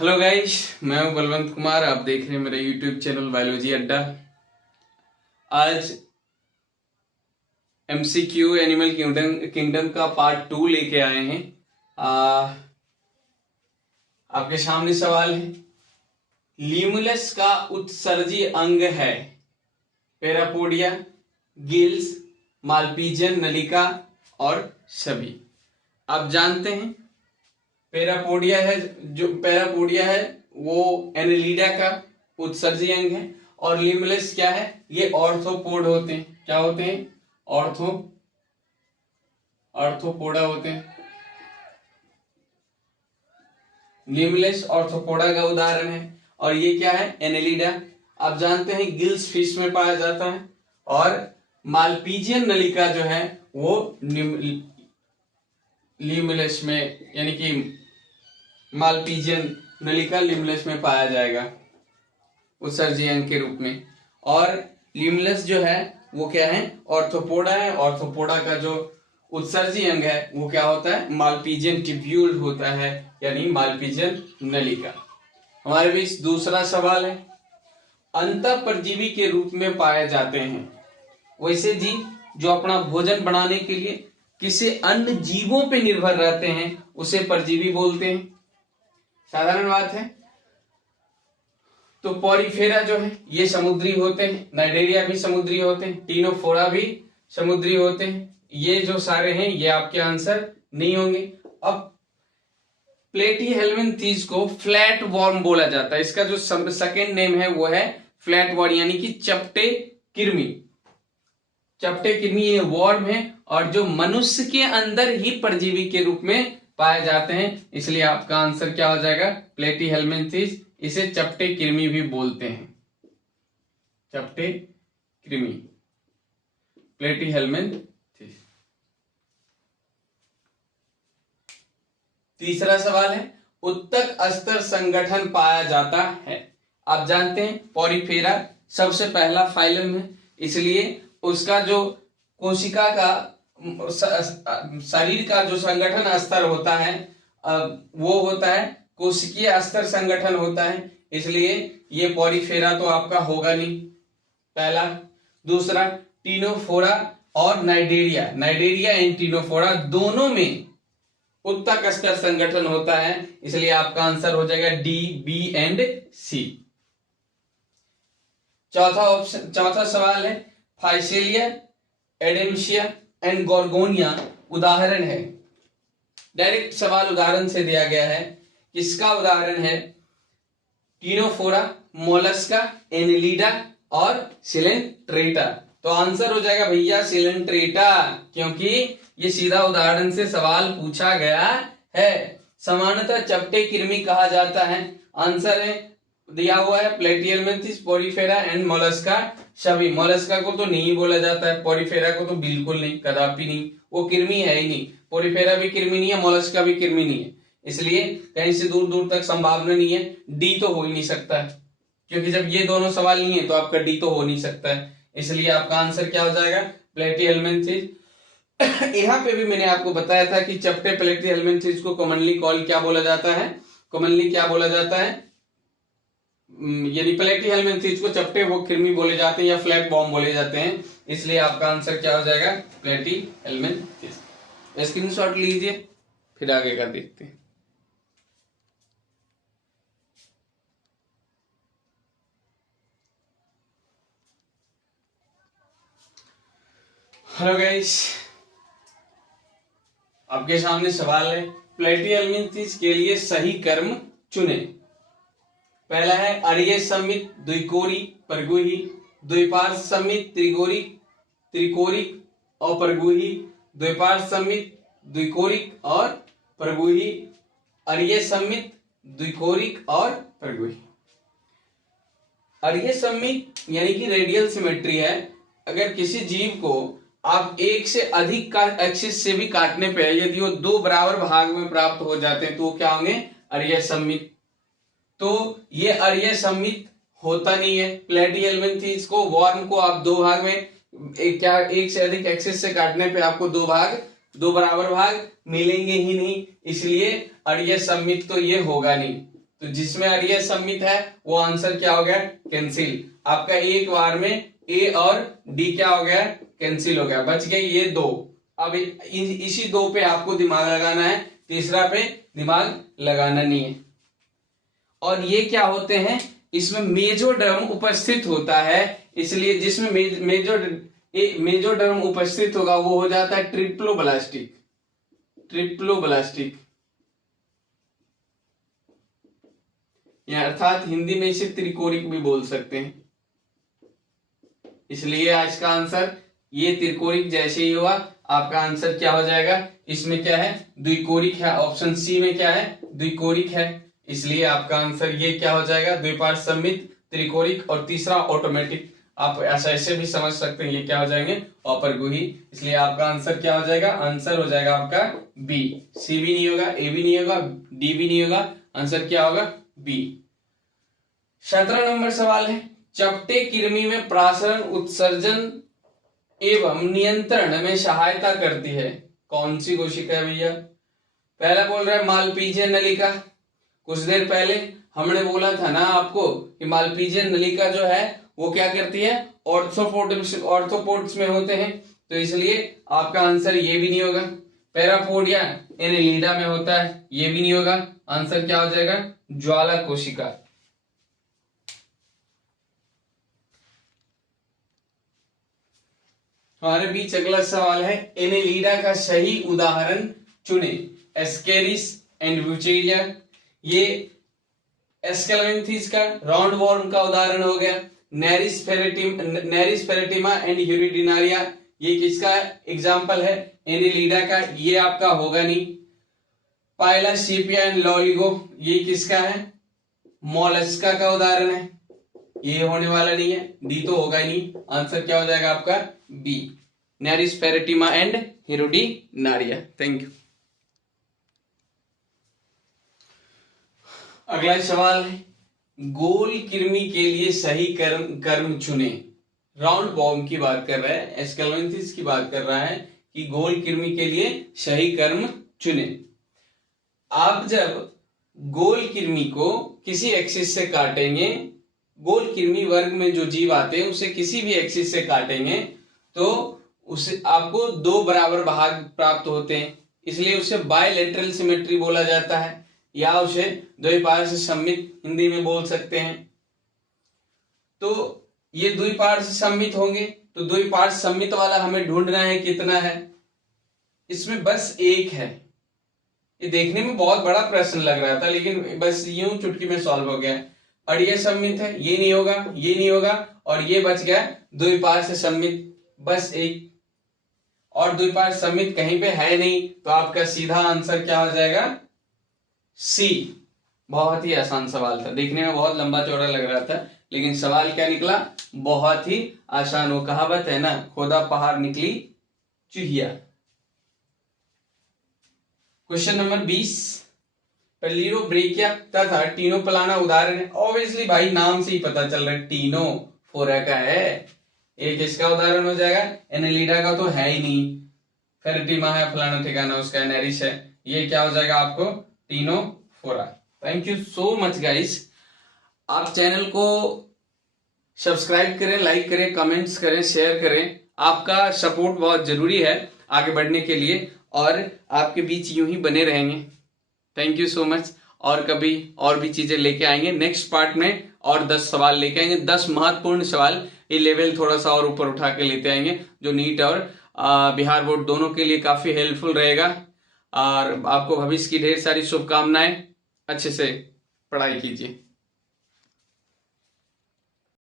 Hello guys, मैं हूं बलवंत कुमार। आप देख रहे हैं मेरा यूट्यूब चैनल बायोलॉजी अड्डा। आज एमसीक्यू एनिमल किंगडम का पार्ट 2 लेके आए हैं। आपके सामने सवाल है, लीमुलस का उत्सर्जी अंग है पैरापोडिया, गिल्स, मालपीजियन नलिका और सभी। आप जानते हैं पैरापोडिया है वो एनेलिडा का उत्सर्जी अंग है, और लिमुलस क्या है, ये ऑर्थोपोड होते हैं। क्या होते हैं? ऑर्थोपोडा होते हैं। लिमुलस ऑर्थोपोडा का उदाहरण है, और ये क्या है? एनेलिडा। आप जानते हैं गिल्स फिश में पाया जाता है, और मालपीजियन नलिका जो है वो लिमुलस में, यानी कि मालपीजियन नलिका लिमुलस में पाया जाएगा उत्सर्जी अंग के रूप में। और लिमुलस जो है वो क्या है? ऑर्थोपोडा है। ऑर्थोपोडा का जो उत्सर्जी अंग है वो क्या होता है? मालपीजियन ट्यूब्यूल होता है, यानी मालपीजियन नलिका। हमारे बीच दूसरा सवाल है, अंतःपरजीवी के रूप में पाए जाते हैं वैसे जीव जो अपना भोजन बनाने के लिए किसी अन्य जीवों पे निर्भर रहते हैं उसे परजीवी बोलते हैं। साधारण बात है। तो पॉरीफेरा जो है ये समुद्री होते हैं, नाइडेरिया भी समुद्री होते हैं, टीनोफोरा भी समुद्री होते हैं। ये जो सारे हैं ये आपके आंसर नहीं होंगे। अब प्लेटीहेल्मिन्थीज को फ्लैट वॉर्म बोला जाता है। इसका जो सेकेंड नेम है वो है फ्लैट वॉर्म, यानी कि चपटे कृमि। चपटे कृमि ये वॉर्म है, और जो मनुष्य के अंदर ही परजीवी के रूप में पाए जाते हैं, इसलिए आपका आंसर क्या हो जाएगा? प्लेटीहेल्मिन्थीज। इसे चपटे कृमि भी बोलते हैं, चपटे कृमि, प्लेटीहेल्मिन्थीज। तीसरा सवाल है, उत्तक अस्तर संगठन पाया जाता है। आप जानते हैं पॉरीफेरा सबसे पहला फाइलम है, इसलिए उसका जो कोशिका का शरीर का जो संगठन स्तर होता है वो होता है कोशिकीय अस्तर संगठन होता है, इसलिए ये पॉरीफेरा तो आपका होगा नहीं, पहला। दूसरा, टीनोफोरा और नाइडेरिया एंड टीनोफोरा दोनों में उत्तक अस्तर संगठन होता है, इसलिए आपका आंसर हो जाएगा डी, बी एंड सी। चौथा सवाल है, फाइसेलिया, एडेम्शिया एंड गोर्गोनिया उदाहरण है। डायरेक्ट सवाल उदाहरण से दिया गया है। किसका उदाहरण है? टीनोफोरा, मोलस्का, एनेलिडा और सिलेंट्रेटा। तो आंसर हो जाएगा भैया सिलेंट्रेटा, क्योंकि ये सीधा उदाहरण से सवाल पूछा गया है। सामान्यतः चपटे कृमि कहा जाता है। आंसर है दिया हुआ है प्लेटीहेल्मिन्थीज, पॉरीफेरा एंड मोलस्का सभी। मोलस्का को तो नहीं बोला जाता है, पॉरीफेरा को तो बिल्कुल नहीं, कदापि नहीं, वो कृमि है ही नहीं। पॉरीफेरा भी कृमि नहीं है, मोलस्का भी कृमि नहीं है, इसलिए कहीं से दूर दूर तक संभावना नहीं है। डी तो हो ही नहीं सकता है, क्योंकि जब ये दोनों सवाल नहीं है तो आपका डी तो हो नहीं सकता है, इसलिए आपका आंसर क्या हो जाएगा? प्लेटीहेल्मिन्थीज। यहाँ पे भी मैंने आपको बताया था कि चपटे प्लेटीहेल्मिन्थीज को कॉमनली क्या बोला जाता है? कॉमनली क्या बोला जाता है? यानी प्लेटीहेल्मिन्थीज को चपटे वो कृमि बोले जाते हैं या फ्लैट वॉर्म बोले जाते हैं, इसलिए आपका आंसर क्या हो जाएगा? प्लेटीहेल्मिन्थीज। स्क्रीनशॉट लीजिए, फिर आगे का देखते हैं। हेलो गाइस, आपके सामने सवाल है, प्लेटीहेल्मिन्थीज के लिए सही कर्म चुने। पहला है अरिय सम्मित द्विकोरी परगुही, द्विपार्श्व सम्मित त्रिकोरिक और परगुही, द्विपार्श्व सम्मित द्विकोरिक और परगुही, अरिय सम्मित द्विकोरिक और परगुही। अरिय सम्मित यानी कि रेडियल सिमेट्री है। अगर किसी जीव को आप एक से अधिक का एक्सिस से भी काटने पे यदि वो दो बराबर भाग में प्राप्त हो जाते हैं तो वो क्या होंगे? अरिय सम्मित। तो ये अरिय सम्मित होता नहीं है। प्लेटीहेल्मिन्थीज को, वॉर्म को आप दो भाग में एक से अधिक एक्सिस से काटने पे आपको दो बराबर भाग मिलेंगे ही नहीं, इसलिए अरिय सम्मित तो ये होगा नहीं। तो जिसमें अरिय सम्मित है वो आंसर क्या हो गया, कैंसिल। आपका एक बार में ए और डी क्या हो गया, कैंसिल हो गया, बच गए ये दो। अब इसी दो पे आपको दिमाग लगाना है, तीसरा पे दिमाग लगाना नहीं है। और ये क्या होते हैं, इसमें मेजोडर्म उपस्थित होता है, इसलिए जिसमें मेजोडर्म उपस्थित होगा वो हो जाता है ट्रिप्लोब्लास्टिक। ट्रिप्लोब्लास्टिक या अर्थात हिंदी में इसे त्रिकोरिक भी बोल सकते हैं। इसलिए आज का आंसर ये त्रिकोरिक जैसे ही हुआ, आपका आंसर क्या हो जाएगा, इसमें क्या है, द्विकोरिक है। ऑप्शन सी में क्या है, द्विकोरिक है, इसलिए आपका आंसर ये क्या हो जाएगा, द्विपार्श्व सममित त्रिकोरिक। और तीसरा ऑटोमेटिक, आप ऐसा ऐसे भी समझ सकते हैं, ये क्या हो जाएंगे, अपरगुही। इसलिए आपका आंसर क्या हो जाएगा, आंसर हो जाएगा आपका बी। सी भी नहीं होगा, ए भी नहीं होगा, डी भी नहीं होगा, आंसर क्या होगा, बी। 17 नंबर सवाल है, चपटे कृमि में प्रासरण उत्सर्जन एवं नियंत्रण में सहायता करती है, कौन सी कोशिका है भैया। पहला बोल रहा है मालपीजियन नलिका। कुछ देर पहले हमने बोला था ना आपको कि मालपीजियन नलिका जो है वो क्या करती है, ऑर्थोपोड्स में होते हैं, तो इसलिए आपका आंसर ये भी नहीं होगा। पैरापोडिया एनेलिडा में होता है, ये भी नहीं होगा, आंसर क्या हो जाएगा, ज्वाला कोशिका। हमारे बीच अगला सवाल है, एनेलिडा का सही उदाहरण चुने। एस्केरिस एंड ब्यूचेरिया, ये एस्केलेंथिस का राउंड वॉर्म का उदाहरण हो गया। नेरिस फेरेटिमा एंड यूरिडिनारिया, ये किसका एग्जाम्पल है, एनेलिडा का, ये आपका होगा नहीं। पाइलासीपिया एंड लॉलिगो, ये किसका है, मोलस्का का उदाहरण है, ये होने वाला नहीं है, डी तो होगा ही नहीं, आंसर क्या हो जाएगा आपका B, Nereis Pheretima and Hirudinaria. Thank you. अगला सवाल है, गोल कृमि के लिए सही कर्म चुने। राउंड वॉर्म की बात कर रहा है, एस्केलेंथिस की बात कर रहा है कि गोल कृमि के लिए सही कर्म चुने। आप जब गोल कृमि को किसी एक्सिस से काटेंगे, गोल कृमि वर्ग में जो जीव आते हैं उसे किसी भी एक्सिस से काटेंगे तो उसे आपको दो बराबर भाग प्राप्त होते हैं, इसलिए उसे बायलैटरल सिमेट्री बोला जाता है, या उसे द्विपार्श्व सममित हिंदी में बोल सकते हैं। तो ये द्विपार्श्व सममित होंगे, तो द्विपार्श्व सममित वाला हमें ढूंढना है, कितना है, इसमें बस एक है। ये देखने में बहुत बड़ा प्रश्न लग रहा था, लेकिन बस यूं चुटकी में सॉल्व हो गया। अड़िय सममित है, ये नहीं होगा, ये नहीं होगा, और ये बच गया द्विपार्श्व सममित, बस एक। और द्विपार्श्व सममित कहीं पे है नहीं, तो आपका सीधा आंसर क्या हो जाएगा, सी। बहुत ही आसान सवाल था, देखने में बहुत लंबा चौड़ा लग रहा था, लेकिन सवाल क्या निकला, बहुत ही आसान। वो कहावत है ना, खोदा पहाड़ निकली चूहिया। क्वेश्चन नंबर 20, पेलिरोब्रेकिया तथा टीनोप्लाना उदाहरण है। ऑब्वियसली भाई नाम से ही पता चल रहा है टीनोफोरा का है, ये किसका उदाहरण हो जाएगा, एनेलिडा का तो है ही नहीं, फेरेटिमा है, फलाना ठिकाना उसका नेरिस है, ये क्या हो जाएगा आपको, Ctenophora. Thank you so much guys. आप चैनल को सब्सक्राइब करें, लाइक करें, कमेंट्स करें, शेयर करें, आपका सपोर्ट बहुत जरूरी है आगे बढ़ने के लिए, और आपके बीच यूं ही बने रहेंगे। Thank you so much. और कभी और भी चीजें लेके आएंगे नेक्स्ट पार्ट में, और 10 सवाल लेके आएंगे, 10 महत्वपूर्ण सवाल। ये लेवल थोड़ा सा और ऊपर उठा के लेते आएंगे, जो नीट और बिहार बोर्ड दोनों के लिए काफी हेल्पफुल रहेगा। और आपको भविष्य की ढेर सारी शुभकामनाएं, अच्छे से पढ़ाई कीजिए।